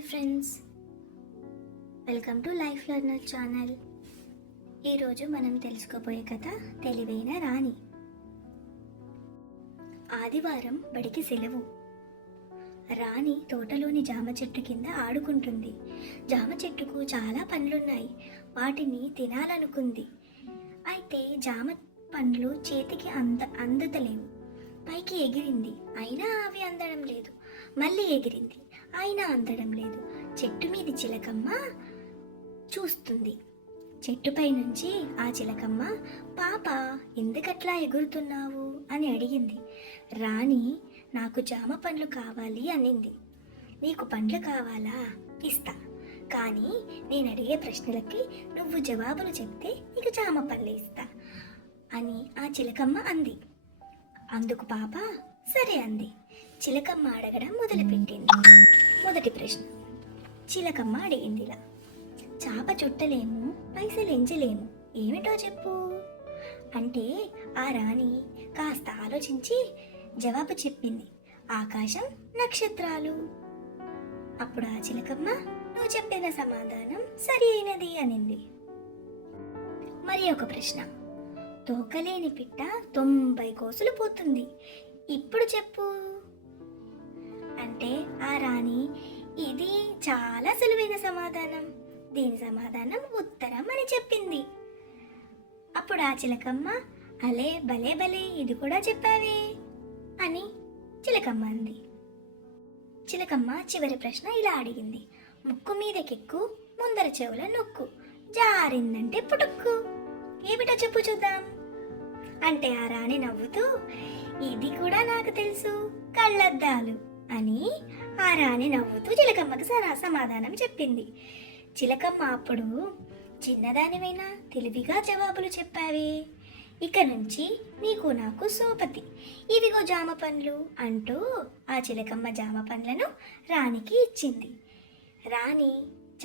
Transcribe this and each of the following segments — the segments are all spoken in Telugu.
Hi friends, welcome to life learner channel. ఈరోజు మనం తెలుసుకోబోయే కథ తెలివైన రాణి. ఆదివారం బడికి సెలవు. రాణి తోటలోని జామ చెట్టు కింద ఆడుకుంటుంది. జామ చెట్టుకు చాలా పండ్లున్నాయి. వాటిని తినాలనుకుంది. అయితే జామ పండ్లు చేతికి అందుతలేవు. పైకి ఎగిరింది, అయినా అవి అందడం లేదు. మళ్ళీ ఎగిరింది, అయినా అందడం లేదు. చెట్టు మీది చిలకమ్మ చూస్తుంది. చెట్టుపై నుంచి ఆ చిలకమ్మ, పాప ఎందుకట్లా ఎగురుతున్నావు అని అడిగింది. రాణి, నాకు జామ పండ్లు కావాలి అనింది. నీకు పండ్లు కావాలా? ఇస్తా, కానీ నేను అడిగే ప్రశ్నలకి నువ్వు జవాబులు చెప్తే నీకు జామ పండ్లు ఇస్తా అని ఆ చిలకమ్మ అంది. అందుకు పాప సరే అంది. చిలకమ్మ అడగడం మొదలుపెట్టింది. మొదటి ప్రశ్న చిలకమ్మ అడిగిందిలా: చాప చుట్టలేము, పైసలు ఎంచలేము, ఏమిటో చెప్పు అంటే ఆ రాణి కాస్త ఆలోచించి జవాబు చెప్పింది: ఆకాశం, నక్షత్రాలు. అప్పుడు ఆ చిలకమ్మ, నువ్వు చెప్పిన సమాధానం సరి అయినది అనింది. మరి ఒక ప్రశ్న: తోకలేని పిట్ట 90 కోసులు పోతుంది, ఇప్పుడు చెప్పు అంటే ఆ రాణి, ఇది చాలా సులువైన సమాధానం, దీని సమాధానం ఉత్తరం అని చెప్పింది. అప్పుడు ఆ చిలకమ్మ, అలే భలే భలే, ఇది కూడా చెప్పావే అని చిలకమ్మ అంది. చిలకమ్మ చివరి ప్రశ్న ఇలా అడిగింది: ముక్కు మీదకెక్కు, ముందర చెవుల నొక్కు, జారిందంటే పుటుక్కు, ఏమిటో చెప్పు చూద్దాం అంటే ఆ రాణి నవ్వుతూ, ఇది కూడా నాకు తెలుసు, కళ్ళద్దాలు అని ఆ రాణి నవ్వుతూ చిలకమ్మకు సమాధానం చెప్పింది. చిలకమ్మ అప్పుడు, చిన్నదానివైనా తెలివిగా జవాబులు చెప్పావే, ఇక నుంచి నీకు నాకు సోపతి, ఇవిగో జామ పండ్లు అంటూ ఆ చిలకమ్మ జామ పండ్లను రాణికి ఇచ్చింది. రాణి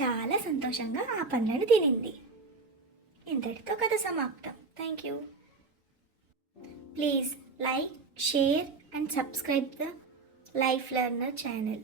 చాలా సంతోషంగా ఆ పండ్లను తినింది. ఇంతటితో కథ సమాప్తం. Thank you. Please like, share and subscribe the Life Learner channel.